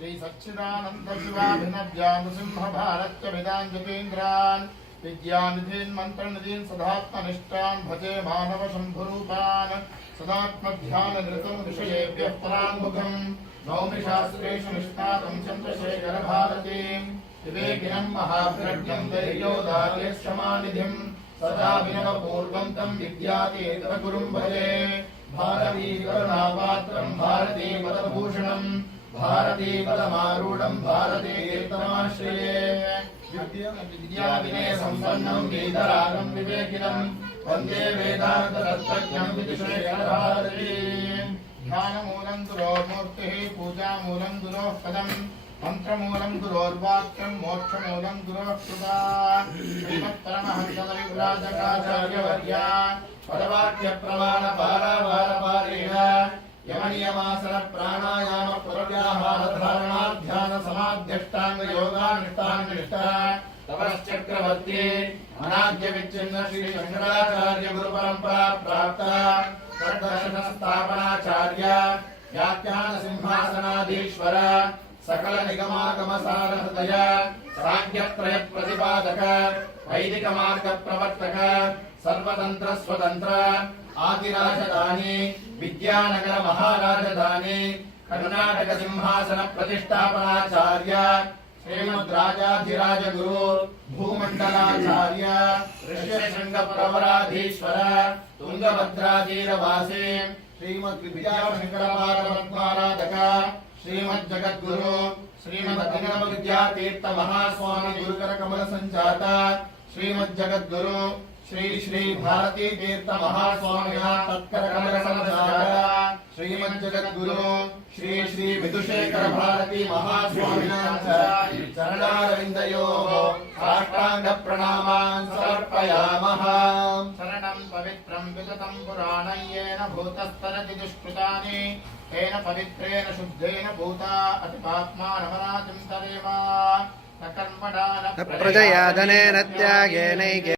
श्री सच्चिदानंद शिवाभिनव्यान सिंह भारत विदांजतेन्द्रान् विद्यानिधीन् मंत्रनिधीन् सदात्मनिष्ठान् भजे मानव शंभुरूपान् सदात्मध्यान निरतं विषयेभ्यः पराङ्मुखम् नौमि शास्त्रेषु निष्णातं चन्द्रशेखर भारतीं विवेकिनं महाप्रज्ञं धैर्योदार्यक्षमानिधिं सदा विनवपूर्वं तं विद्यातीर्थगुरुं भजे भारती करुणापात्रं भारती पदभूषणं भारती पदमारूढं भारती कीर्तनाश्रये विद्याविनय सम्पन्नं वीतरागं विवेकिनं वन्दे वेदान्त तत्त्वज्ञं विदुषेखर भारतीं ध्यानमूलं गुरोर्मूर्तिः पूजामूलं गुरोः पदम् मंत्रमूलं गुरोर्वाक्यं मोक्षमूलं गुरोः कृपा श्रीमत्परमहंसकविव्राजकाचार्यवर्या पदवाक्यप्रमाणपारावारपारेण यमनियमासन प्राणायाम पुरव्याहारधारणाध्यान समाध्यष्टाङ्गयोगानुष्ठाननिष्ठा तपश्चक्रवर्ती अनाद्यविच्छिन्न श्री शंकराचार्य गुरुपरंपरा प्राप्त तद्दर्शन स्थापनाचार्य व्याख्यान सिंहासनाधीश्वर सकल निगमागम सारहृदय सांख्यत्रय प्रतिपादक वैदिक मार्ग प्रवर्तक सर्वतंत्र स्वतंत्र आदिराजधानी विद्यानगर महाराजधानी कर्नाटक सिंहासन प्रतिष्ठापनाचार्य श्रीमद्राजाधिराज गुरु भूमंडलाचार्य ऋष्यशृंग प्रवराधीश्वर तुंगभद्राधीरवासी श्रीमद् विद्याशंकर पद्माराधक श्रीमज्जगद्गुरु श्रीमद् विद्यातीर्थ महास्वामी गुरुकर कमल संजाता श्रीमज्जगद्गुरु श्री श्री भारती तीर्थ महास्वामी तत्कर कमल संजाता श्रीमज्जगद्गुरु श्री श्री विदुषेखर भारती महास्वामी चरणारविन्दयोः साष्टांग प्रणामान् समर्पयामः। शरणं पवित्रं विगतं पुराणं येन भूतस्तरति दुष्कृतानि तेन पवित्रेण शुद्धेन भूता अतिपात्मानमराजिं तरेम न कर्मणा न प्रजया धनेन त्यागेनैके